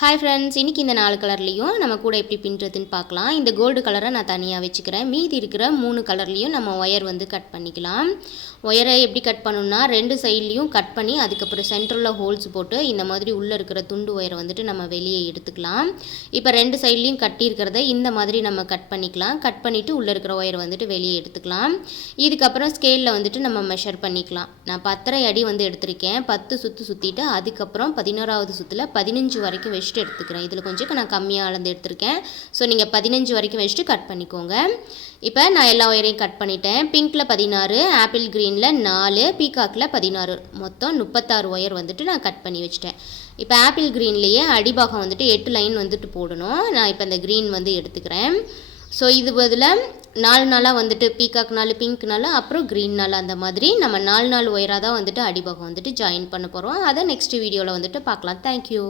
Hi friends, இன்றைக்கி இந்த 4 கலர்லேயும் நம்ம கூட எப்படி பின்னுறதுன்னு பார்க்கலாம். இந்த கோல்டு கலரை நான் தனியாக வச்சுக்கிறேன். மீதி இருக்கிற 3 கலர்லேயும் நம்ம ஒயர் வந்து கட் பண்ணிக்கலாம். ஒயரை எப்படி கட் பண்ணணும்னா 2 சைட்லேயும் கட் பண்ணி அதுக்கப்புறம் சென்டரில் ஹோல்ஸ் போட்டு இந்த மாதிரி உள்ளே இருக்கிற துண்டு ஒயரை வந்துட்டு நம்ம வெளியே எடுத்துக்கலாம். இப்போ 2 சைட்லேயும் கட்டியிருக்கிறத இந்த மாதிரி நம்ம கட் பண்ணிக்கலாம். கட் பண்ணிவிட்டு உள்ளே இருக்கிற ஒயரை வந்துட்டு வெளியே எடுத்துக்கலாம். இதுக்கப்புறம் ஸ்கேலில் வந்துட்டு நம்ம மெஷர் பண்ணிக்கலாம். நான் 10.5 அடி வந்து எடுத்திருக்கேன். 10 சுற்று சுற்றிட்டு அதுக்கப்புறம் 11வது சுற்றில் 15 வரைக்கும் வச்சுட்டு எடுத்துக்கிறேன். இதில் கொஞ்சம் நான் கம்மியாக அளந்து எடுத்திருக்கேன். ஸோ நீங்கள் 15 வரைக்கும் வச்சுட்டு கட் பண்ணிக்கோங்க. இப்போ நான் எல்லா ஒயரையும் கட் பண்ணிட்டேன். பிங்க்கில் 16, ஆப்பிள் க்ரீனில் 4, பீகாக்கில் 16, மொத்தம் 36 ஒயர் வந்துட்டு நான் கட் பண்ணி வச்சுட்டேன். இப்போ ஆப்பிள் க்ரீன்லேயே அடிபாகம் வந்துட்டு 8 லைன் வந்துட்டு போடணும். நான் இப்போ இந்த க்ரீன் வந்து எடுத்துக்கிறேன். ஸோ இது பதில் 4 நாளாக வந்துட்டு பீகாக் 4, பிங்க் 4, அப்புறம் க்ரீன் 4, அந்த மாதிரி நம்ம 4 ஒயராக தான் வந்துட்டு அடிபாகம் வந்துட்டு ஜாயின் பண்ண போகிறோம். அதை நெக்ஸ்ட் வீடியோவில் வந்துட்டு பார்க்கலாம். தேங்க்யூ.